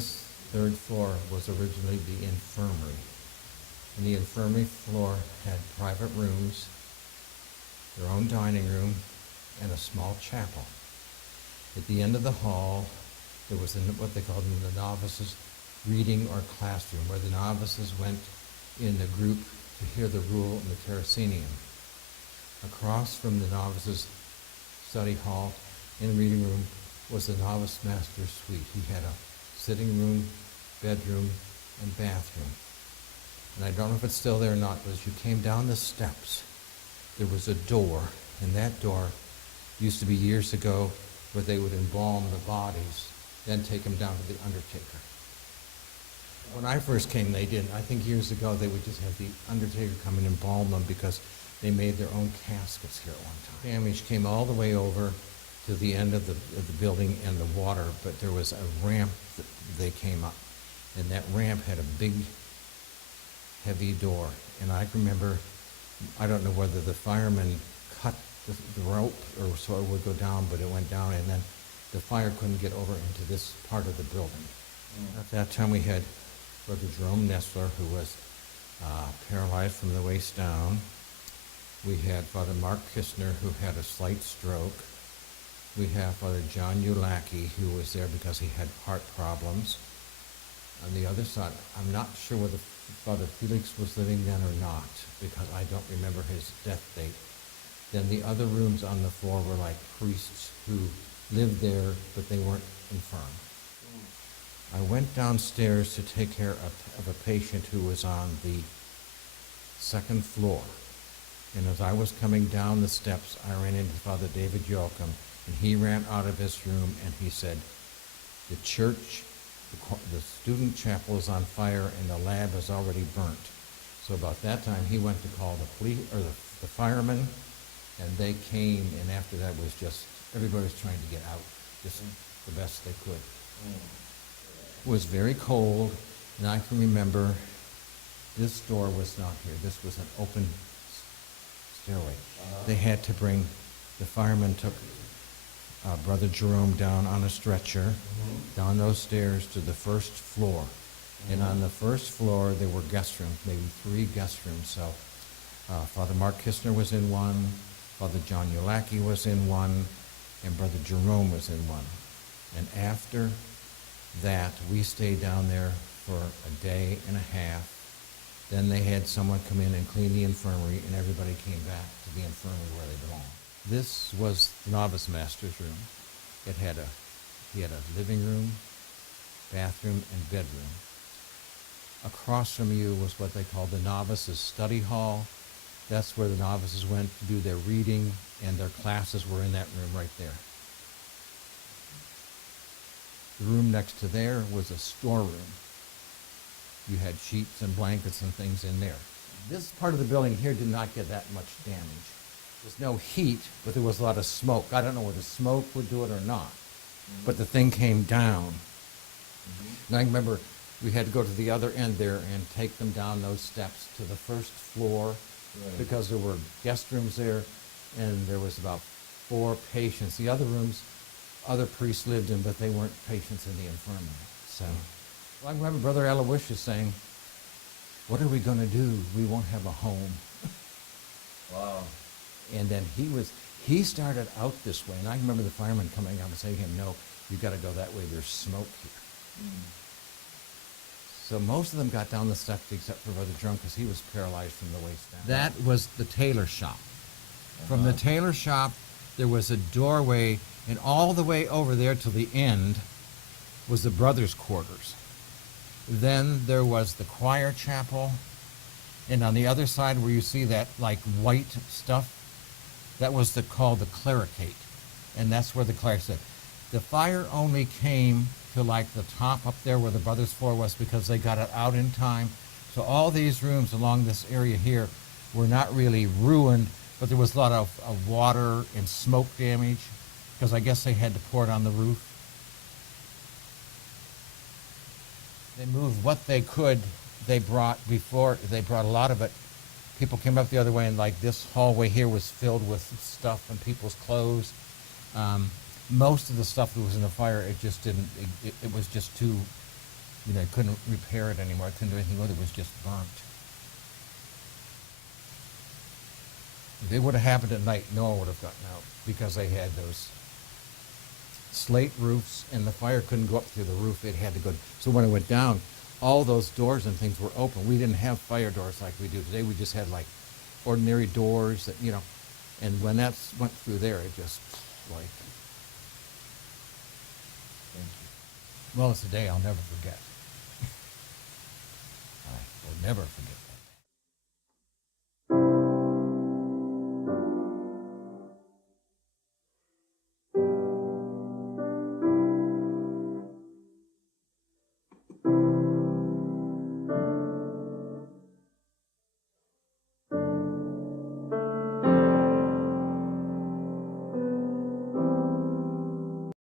this third floor was originally the infirmary. And the infirmary floor had private rooms, their own dining room, and a small chapel. At the end of the hall, there was what they called the novices' reading or classroom, where the novices went in a group to hear the rule in the Terracinium. Across from the novices' study hall and reading room was the novice master's suite. He had a sitting room, bedroom, and bathroom. And I don't know if it's still there or not, but as you came down the steps, there was a door, and that door used to be years ago where they would embalm the bodies, then take them down to the undertaker. When I first came, they didn't. I think years ago they would just have the undertaker come and embalm them because they made their own caskets here at one time. Damage came all the way over to the end of the building and the water, but there was a ramp that they came up, and that ramp had a big, heavy door. And I remember, I don't know whether the firemen cut the rope or so it would go down, but it went down, and then the fire couldn't get over into this part of the building. At that time we had Brother Jerome Nestler, who was paralyzed from the waist down. We had Father Mark Kistner, who had a slight stroke. We have Father John Ulacki, who was there because he had heart problems. On the other side, I'm not sure whether Father Felix was living then or not, because I don't remember his death date. Then the other rooms on the floor were like priests who lived there, but they weren't infirm. I went downstairs to take care of a patient who was on the second floor. And as I was coming down the steps, I ran into Father David Yoakum, and he ran out of his room and he said, the church, the student chapel is on fire and the lab is already burnt. So about that time, he went to call the police, or the firemen, and they came, and after that was just, everybody was trying to get out, just the best they could. It was very cold, and I can remember this door was not here. This was an open stairway. They had to bring, the firemen took Brother Jerome down on a stretcher, down those stairs to the first floor. And on the first floor, there were guest rooms, maybe 3 guest rooms. So Father Mark Kistner was in one, Father John Ulacki was in one, and Brother Jerome was in one. And after that, we stayed down there for a day and a half. Then they had someone come in and clean the infirmary, and everybody came back to the infirmary where they belonged. This was the novice master's room. He had a living room, bathroom, and bedroom. Across from you was what they called the novices' study hall. That's where the novices went to do their reading, and their classes were in that room right there. The room next to there was a storeroom. You had sheets and blankets and things in there. This part of the building here did not get that much damage. There's no heat, but there was a lot of smoke. I don't know whether smoke would do it or not, but the thing came down. And I remember we had to go to the other end there and take them down those steps to the first floor, because there were guest rooms there, and there was about 4 patients. The other rooms, other priests lived in, but they weren't patients in the infirmary. So I remember Brother Aloysius saying, what are we going to do? We won't have a home. Wow. And then he started out this way, and I remember the firemen coming up and saying to him, no, you've got to go that way, there's smoke here. So most of them got down the steps except for Brother Jerome, because he was paralyzed from the waist down. That was the tailor shop. From the tailor shop, there was a doorway, and all the way over there to the end was the brothers' quarters. Then there was the choir chapel, and on the other side where you see that like white stuff, that was called the clericate, and that's where the cleric said. The fire only came to like the top up there where the brothers' floor was, because they got it out in time. So all these rooms along this area here were not really ruined, but there was a lot of water and smoke damage, because I guess they had to pour it on the roof. They moved what they could. They brought a lot of it. People came up the other way, and like this hallway here was filled with stuff and people's clothes. Most of the stuff that was in the fire, it just didn't, it was just too You know, I couldn't repair it anymore. I couldn't do anything with it. It was just burnt. If it would have happened at night, no one would have gotten out because they had those slate roofs and the fire couldn't go up through the roof. It had to go. So when it went down, all those doors and things were open. We didn't have fire doors like we do today. We just had like ordinary doors that, you know, and when that went through there, it just like, Thank you. well, it's a day I'll never forget. I will never forget.